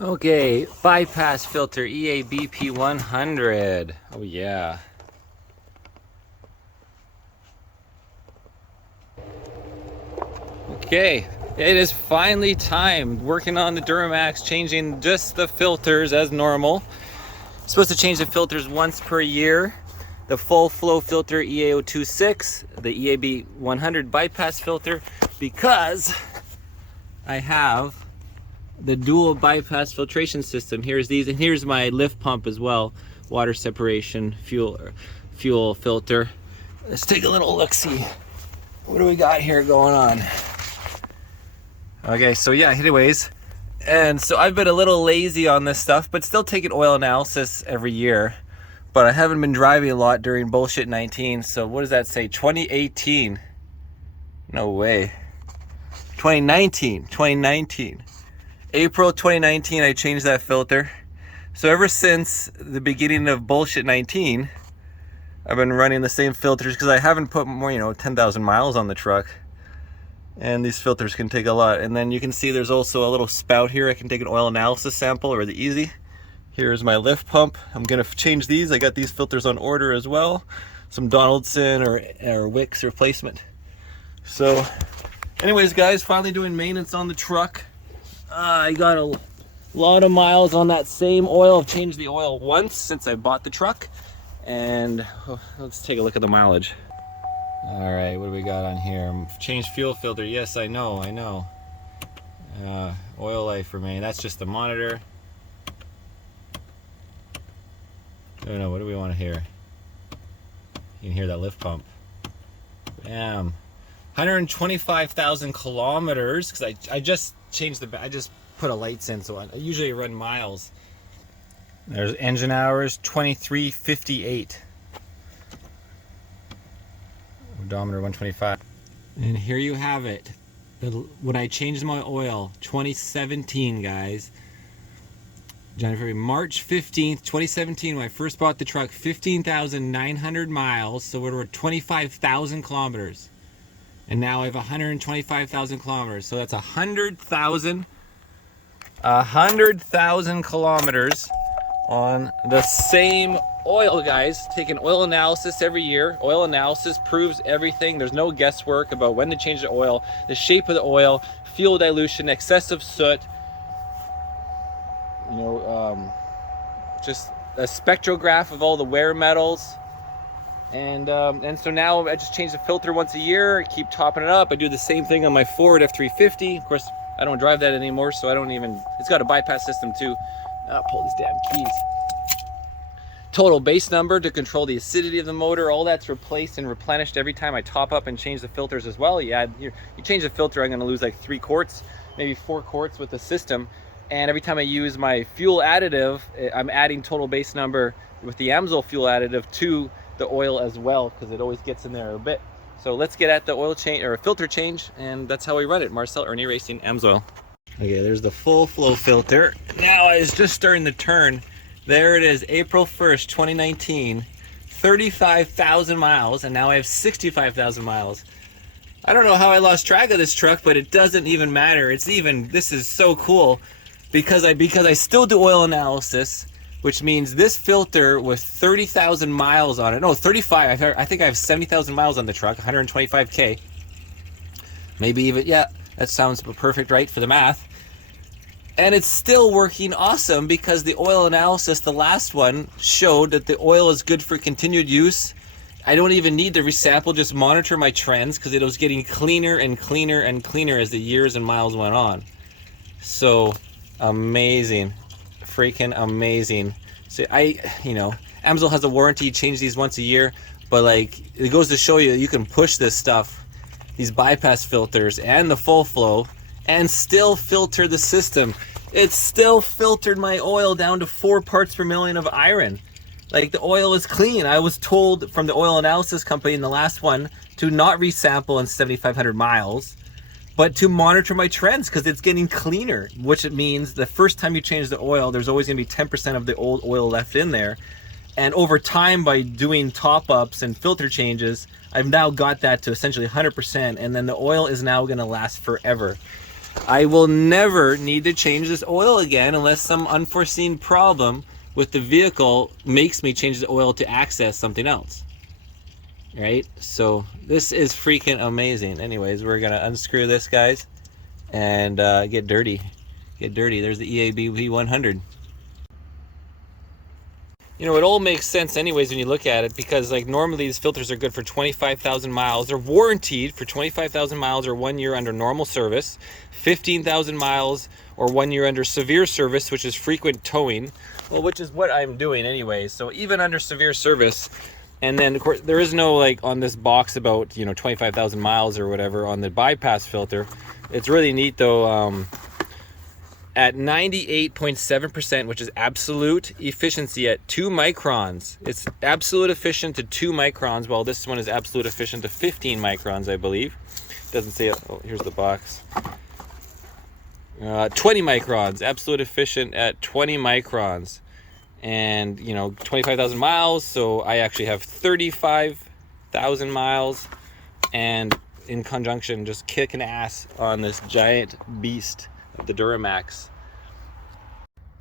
Okay, bypass filter EABP 100. Oh yeah. Okay, it is finally time. Working on the Duramax, changing just the filters as normal. Supposed to change the filters once per year. The full flow filter EA026, the EAB 100 bypass filter, because I have the dual bypass filtration system. Here's these, and here's my lift pump as well. Water separation, fuel filter. Let's take a little look-see. What do we got here going on? Okay, so yeah, anyways. And so I've been a little lazy on this stuff, but still taking oil analysis every year. But I haven't been driving a lot during bullshit 19. So what does that say? 2018. No way. 2019. April 2019, I changed that filter. So ever since the beginning of bullshit 19, I've been running the same filters because I haven't put more, 10,000 miles on the truck. And these filters can take a lot. And then you can see there's also a little spout here. I can take an oil analysis sample really easy. Here's my lift pump. I'm gonna change these. I got these filters on order as well. Some Donaldson or Wicks replacement. So anyways, guys, finally doing maintenance on the truck. I got a lot of miles on that same oil. I've changed the oil once since I bought the truck. And let's take a look at the mileage. All right, what do we got on here? Change fuel filter. Yes, I know. Oil life remain. That's just the monitor. I don't know, what do we want to hear? You can hear that lift pump. Bam. 125,000 kilometers, because I just changed I just put a lights in, so I usually run miles. There's engine hours, 2358. Odometer 125. And here you have it. When I changed my oil, 2017, guys. March 15th, 2017, when I first bought the truck, 15,900 miles, so we're 25,000 kilometers. And now I have 125,000 kilometers, so that's 100,000 kilometers on the same oil, guys. Taking oil analysis every year. Oil analysis proves everything. There's no guesswork about when to change the oil, the shape of the oil, fuel dilution, excessive soot, just a spectrograph of all the wear metals. And so now I just change the filter once a year, keep topping it up. I do the same thing on my Ford F350. Of course, I don't drive that anymore, so I don't even, it's got a bypass system too. I'll pull these damn keys. Total base number to control the acidity of the motor, all that's replaced and replenished every time I top up and change the filters as well. You change the filter, I'm gonna lose like 3 quarts, maybe 4 quarts with the system. And every time I use my fuel additive, I'm adding total base number with the Amsoil fuel additive to the oil as well, because it always gets in there a bit. So let's get at the oil change or filter change, and that's how we run it. Marcel Irnie Racing Amsoil. Okay, there's the full flow filter. Now it's just starting to turn. There it is, April 1st, 2019, 35,000 miles, and now I have 65,000 miles. I don't know how I lost track of this truck, but it doesn't even matter. This is so cool because I still do oil analysis, which means this filter with 30,000 miles on it, no, 35, I think I have 70,000 miles on the truck, 125K. Maybe even, yeah, that sounds perfect, right, for the math. And it's still working awesome because the oil analysis, the last one, showed that the oil is good for continued use. I don't even need to resample, just monitor my trends because it was getting cleaner and cleaner and cleaner as the years and miles went on. So amazing, freaking amazing. So Amsoil has a warranty, you change these once a year, but like it goes to show you can push this stuff, these bypass filters and the full flow, and still filter the system. It still filtered my oil down to 4 parts per million of iron. Like, the oil is clean. I was told from the oil analysis company in the last one to not resample in 7,500 miles, but to monitor my trends because it's getting cleaner, which it means the first time you change the oil, there's always gonna be 10% of the old oil left in there. And over time, by doing top-ups and filter changes, I've now got that to essentially 100%, and then the oil is now gonna last forever. I will never need to change this oil again unless some unforeseen problem with the vehicle makes me change the oil to access something else. Right? So this is freaking amazing. Anyways, we're gonna unscrew this, guys, and get dirty. Get dirty. There's the EAB V100. You know, it all makes sense anyways when you look at it, because like normally these filters are good for 25,000 miles. They're warranted for 25,000 miles or 1 year under normal service, 15,000 miles or 1 year under severe service, which is frequent towing. Well, which is what I'm doing anyways. So even under severe service, and then of course there is no like on this box about, you know, 25,000 miles or whatever on the bypass filter. It's really neat though. At 98.7%, which is absolute efficiency at 2 microns. It's absolute efficient to 2 microns, while this one is absolute efficient to 15 microns, I believe. Doesn't say it. Oh, here's the box. 20 microns, absolute efficient at 20 microns. And, you know, 25,000 miles, so I actually have 35,000 miles. And in conjunction, just kicking ass on this giant beast of the Duramax.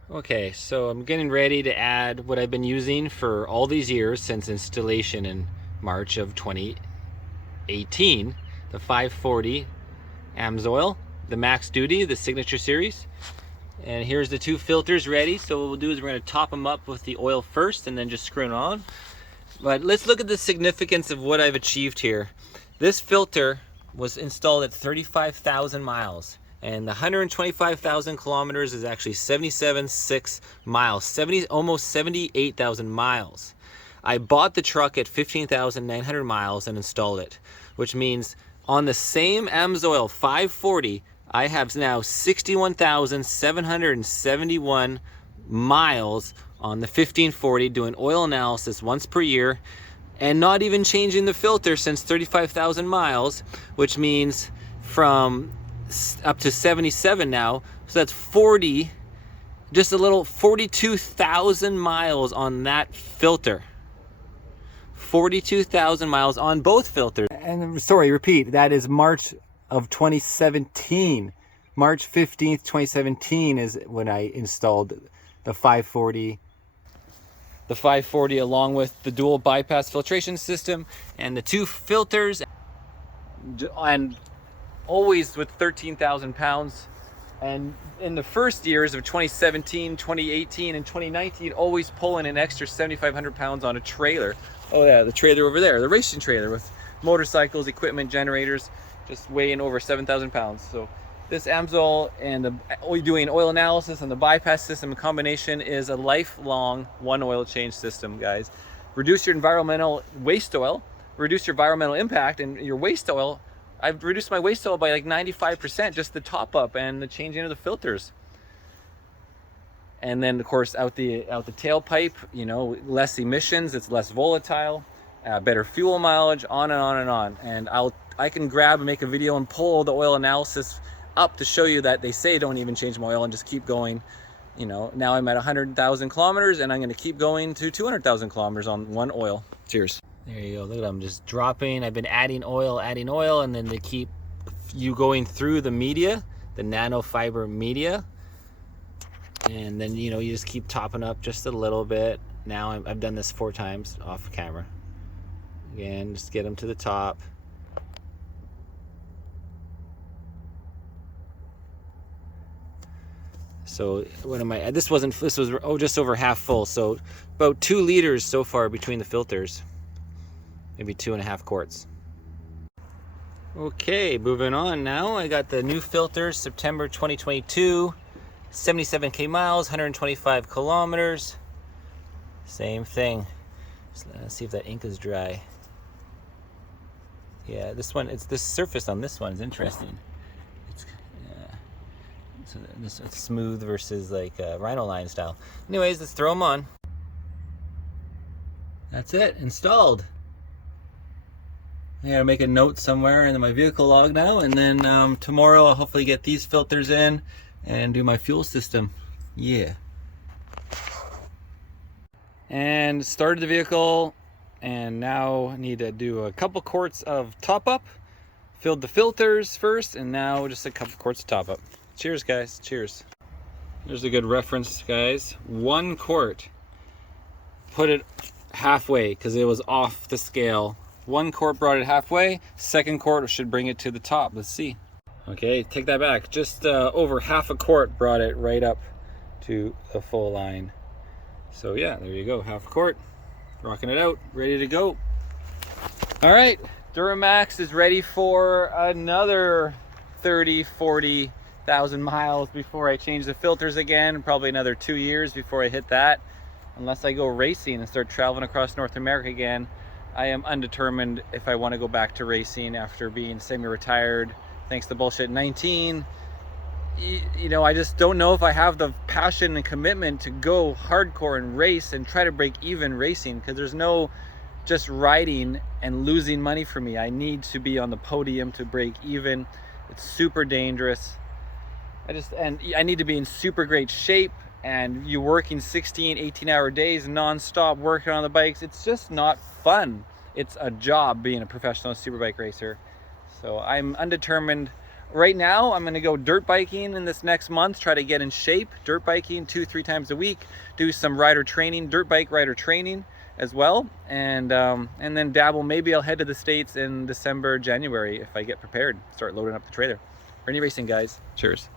Okay, so I'm getting ready to add what I've been using for all these years since installation in March of 2018, the 540 Amsoil, the Max Duty, the Signature Series. And here's the 2 filters ready. So what we'll do is we're going to top them up with the oil first and then just screw it on. But let's look at the significance of what I've achieved here. This filter was installed at 35,000 miles. And the 125,000 kilometers is actually 77.6 miles, almost 78,000 miles. I bought the truck at 15,900 miles and installed it, which means on the same Amsoil 540, I have now 61,771 miles on the 1540 doing oil analysis once per year and not even changing the filter since 35,000 miles, which means from up to 77 now, so that's 40, just a little 42,000 miles on that filter. 42,000 miles on both filters. And sorry, repeat, that is March of 2017. March 15th, 2017 is when I installed the 540. The 540 along with the dual bypass filtration system and the 2 filters, and always with 13,000 pounds. And in the first years of 2017, 2018, and 2019, always pulling an extra 7,500 pounds on a trailer. Oh yeah, the trailer over there, the racing trailer with motorcycles, equipment, generators, just weighing over 7,000 pounds. So this Amsoil and the doing oil analysis and the bypass system in combination is a lifelong one oil change system, guys. Reduce your environmental waste oil, reduce your environmental impact, and your waste oil. I've reduced my waste oil by like 95%, just the top up and the changing of the filters. And then of course out the tailpipe, you know, less emissions, it's less volatile, better fuel mileage, on and on and on. And I can grab and make a video and pull the oil analysis up to show you that they say don't even change my oil and just keep going. You know, now I'm at 100,000 kilometers and I'm going to keep going to 200,000 kilometers on one oil. Cheers. There you go. Look at them just dropping. I've been adding oil, and then they keep you going through the media, the nanofiber media, and then, you know, you just keep topping up just a little bit. Now I've done this 4 times off camera. Again, just get them to the top. So what am I? This was just over half full. So about 2 liters so far between the filters. Maybe 2.5 quarts. Okay, moving on now. I got the new filters, September 2022, 77K miles, 125 kilometers. Same thing. Let's see if that ink is dry. Yeah, this one, it's this surface on this one is interesting. So this is smooth versus like Rhino line style. Anyways, let's throw them on. That's it, installed. I gotta make a note somewhere in my vehicle log now, and then tomorrow I'll hopefully get these filters in and do my fuel system. Yeah. And started the vehicle, and now I need to do a couple quarts of top up, Filled the filters first, and now just a couple quarts of top up. Cheers, guys. Cheers. There's a good reference, guys. 1 quart. Put it halfway because it was off the scale. 1 quart brought it halfway. 2nd quart should bring it to the top. Let's see. Okay, take that back. Just over half a quart brought it right up to the full line. So yeah, there you go. Half a quart. Rocking it out. Ready to go. All right. Duramax is ready for another 30,000-40,000 miles before I change the filters again. Probably another 2 years before I hit that. Unless I go racing and start traveling across North America again. I am undetermined if I want to go back to racing after being semi-retired thanks to bullshit 19. You know, I just don't know if I have the passion and commitment to go hardcore and race and try to break even racing, because there's no just riding and losing money for me. I need to be on the podium to break even. It's super dangerous. I need to be in super great shape, and you working 16, 18-hour days non-stop working on the bikes. It's just not fun. It's a job being a professional superbike racer. So I'm undetermined. Right now, I'm gonna go dirt biking in this next month, try to get in shape. Dirt biking 2-3 times a week, do some rider training, dirt bike rider training as well, and then dabble. Maybe I'll head to the States in December, January if I get prepared. Start loading up the trailer. Ernie Racing, guys. Cheers.